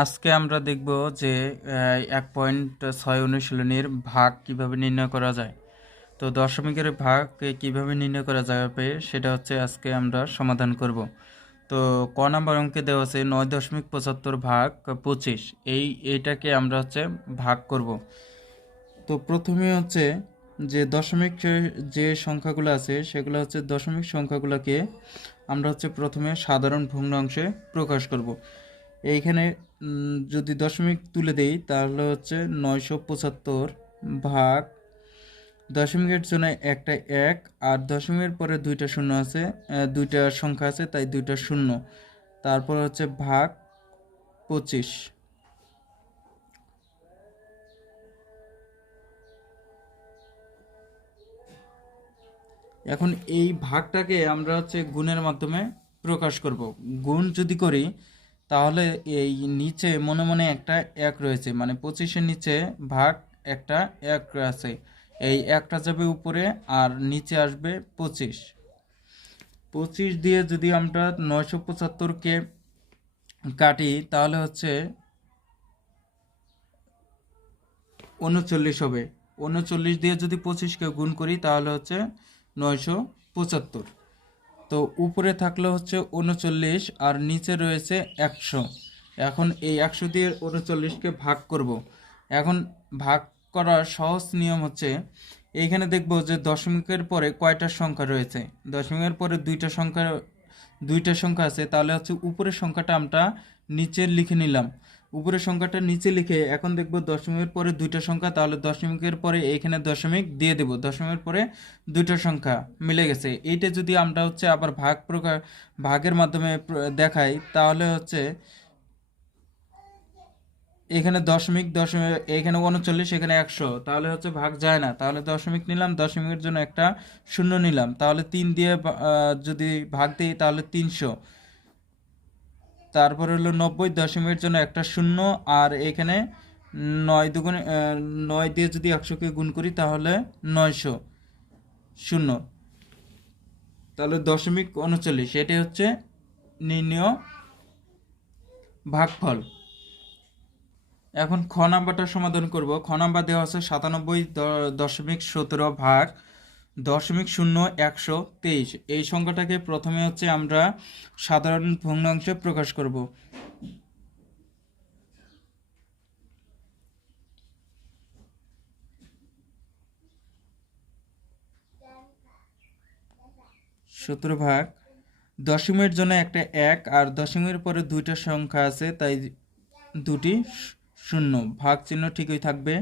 আজকে আমরা দেখব যে 1.6 অনুশীলনীর ভাগ কিভাবে নির্ণয় করা যায়। তো দশমিকের ভাগ কিভাবে নির্ণয় করা যাবে সেটা হচ্ছে আজকে আমরা সমাধান করব। তো ক নাম্বার অঙ্কে দেওয়া আছে 9.75 ভাগ 25, এইটাকে আমরা হচ্ছে ভাগ করব। তো প্রথমে হচ্ছে যে দশমিক যে সংখ্যাগুলো আছে সেগুলো হচ্ছে দশমিক সংখ্যাগুলোকে আমরা হচ্ছে প্রথমে সাধারণ ভগ্নাংশে প্রকাশ করব। এইখানে যদি দশমিক তুলে দেই তাহলে হচ্ছে 975 ভাগ, দশমিকের জন্য একটা 1 আর দশমিকের পরে দুইটা শূন্য আছে, দুইটা সংখ্যা আছে তাই দুইটা শূন্য, তারপর হচ্ছে ভাগ 25। এখন এই ভাগটাকে আমরা হচ্ছে গুণের মাধ্যমে প্রকাশ করব। গুণ যদি করি তাহলে এই নিচে মনে মনে একটা 1 রয়েছে, মানে 25-এর নিচে ভাগ একটা 1 আছে, এই একটা যাবে উপরে আর নিচে আসবে 25। 25 দিয়ে যদি আমরা 975-কে কাটি তাহলে হচ্ছে 39 হবে। 39 দিয়ে যদি 25-কে গুণ করি তাহলে হচ্ছে 975। তো উপরে থাকলো হচ্ছে 39 আর নিচে রয়েছে 100। এখন এই 100 দিয়ে 39-কে ভাগ করব। এখন ভাগ করার সহজ নিয়ম হচ্ছে এইখানে দেখব যে দশমিকের পরে কয়টা সংখ্যা রয়েছে। দশমিকের পরে দুইটা সংখ্যা আছে, তাহলে হচ্ছে উপরের সংখ্যাটা আমরা নিচে লিখে নিলাম। উপরের সংখ্যাটা নিচে লিখে এখন দেখব দশমিকের পরে দুইটা সংখ্যা, তাহলে দশমিকের পরে এইখানে দশমিক দিয়ে দেব। দশমিকের পরে দুইটা সংখ্যা মিলে গেছে। এইটা যদি আমরা হচ্ছে আবার ভাগের মাধ্যমে দেখাই তাহলে হচ্ছে এখানে দশমিক এখানে 39, এখানে 100, তাহলে হচ্ছে ভাগ যায় না। তাহলে দশমিক নিলাম, দশমিকের জন্য একটা শূন্য নিলাম, তাহলে 3 দিয়ে যদি ভাগ দিই তাহলে 300। তারপর হলো 90, দশমিকের জন্য একটা শূন্য, আর এখানে 9 দিয়ে যদি 100-কে গুণ করি তাহলে 900 শূন্য, তাহলে 0.39। এটি হচ্ছে নির্ণেয় ভাগফল। এখন খ নাম্বারটা সমাধান করব। খ নাম্বার দেওয়া আছে 97.17 ভাগ 0.0123। এই সংখ্যাটাকে প্রথমে হচ্ছে আমরা সাধারণ ভগ্নাংশে প্রকাশ করব। সতেরো ভাগ, দশমিকের জন্য একটা 1 আর দশমিকের পরে দুইটা সংখ্যা আছে তাই দুটি শূন্য, ভাগ চিহ্ন ঠিকই থাকবে।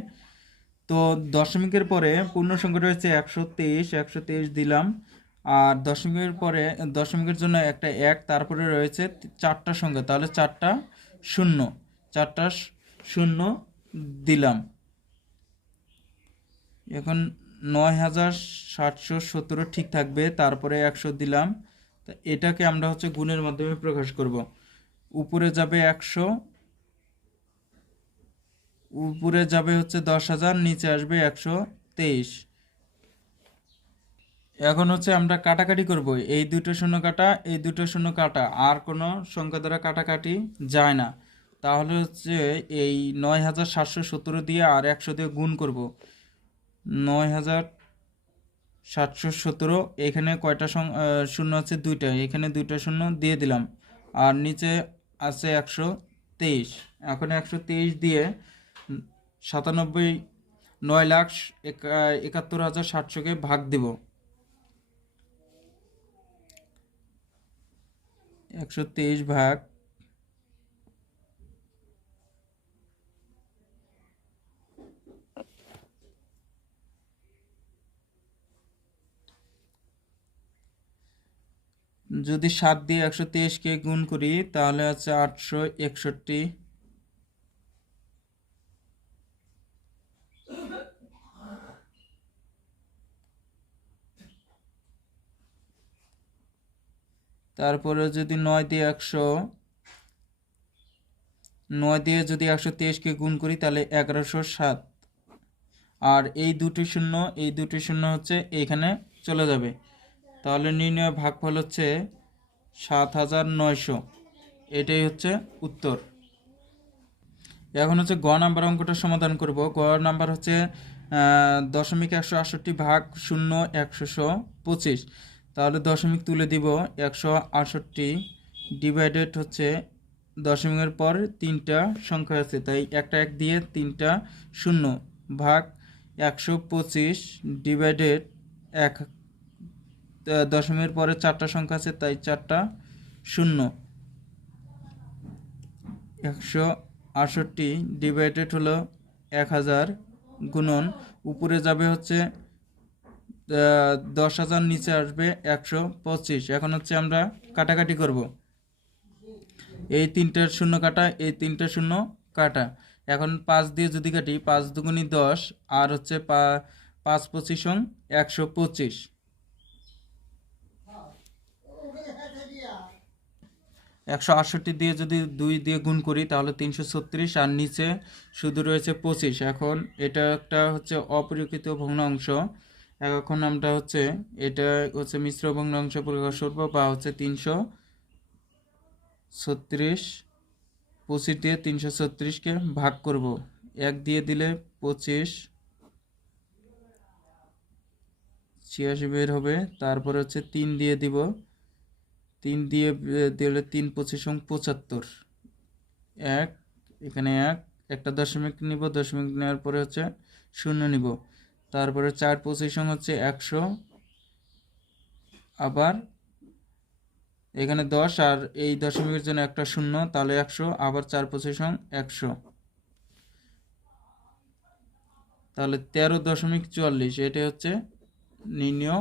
তো দশমিকের পরে পূর্ণ সংখ্যা রয়েছে 123 দিলাম, আর দশমিকের জন্য একটা 1, তারপরে রয়েছে চারটা সংখ্যা, তাহলে চারটা শূন্য দিলাম। এখন 9717 ঠিক থাকবে, তারপরে 100 দিলাম। তা এটাকে আমরা হচ্ছে গুণের মাধ্যমে প্রকাশ করব। উপরে যাবে 100, উপরে যাবে হচ্ছে 10,000, নিচে আসবে 123। এখন হচ্ছে আমরা কাটাকাটি করব। এই দুটো শূন্য কাটা, এই দুটো শূন্য কাটা, আর কোনো সংখ্যা দ্বারা কাটাকাটি যায় না। তাহলে হচ্ছে এই 9717 দিয়ে আর 100 দিয়ে গুণ করব। 9717, এখানে কয়টা শূন্য আছে? দুইটা, এখানে দুইটা শূন্য দিয়ে দিলাম, আর নিচে আছে 123। এখন 123 দিয়ে 9,71,700-কে ভাগ দিব। 123 ভাগ, যদি 7 দিয়ে 123-কে গুণ করি তাহলে আছে 861। তারপরে যদি 9 দিয়ে যদি 123-কে গুণ করি তাহলে 1107। আর এই দুটি শূন্য হচ্ছে এইখানে চলে যাবে, তাহলে নির্ণয় ভাগফল হচ্ছে 7900। এটাই হচ্ছে উত্তর। এখন হচ্ছে গ নাম্বার অঙ্কটা সমাধান করব। গ নাম্বার হচ্ছে 0.168 ভাগ 0 125। তাহলে দশমিক তুলে দিব। 168 ডিভাইডেড হচ্ছে দশমিকের পর তিনটা সংখ্যা আছে, তাই একটা এক দিয়ে তিনটা শূন্য ভাগ 125 ডিভাইডেড এক, দশমিকের পরে চারটা সংখ্যা আছে তাই চারটা শূন্য। 168 ডিভাইডেড হলো 1000 গুণন উপরে যাবে হচ্ছে 10,000, নিচে আসবে 125। এখন হচ্ছে আমরা কাটাকাটি করব। এই তিনটার শূন্য কাটা, এই তিনটা শূন্য কাটা। এখন 5 দিয়ে যদি কাটি, 5 দুগুণী 10, আর হচ্ছে 5 25 125। 168 দিয়ে যদি 2 দিয়ে গুণ করি তাহলে 336, আর নিচে শুধু রয়েছে 25। এখন এটা একটা হচ্ছে অপরিকৃত ভগ্নাংশ। এখন আমরা হচ্ছে এটা হচ্ছে মিশ্র ভগ্নাংশ প্রকাশ করব, বা হচ্ছে 336, 25 দিয়ে 336কে ভাগ করব। 1 দিয়ে দিলে 25, 86 বের হবে। তারপরে হচ্ছে 3 দিয়ে দিব, 3 দিয়ে দিলে 3 25 75। এক, এখানে একটা দশমিক নিব, দশমিক নেওয়ার পরে হচ্ছে শূন্য নিব। তারপরে 4 25 হচ্ছে 100, আবার এখানে 10, আর এই দশমিকের জন্য একটা শূন্য, তাহলে 100, আবার 4 25 100, তাহলে 13.44। এটা হচ্ছে নির্ণয়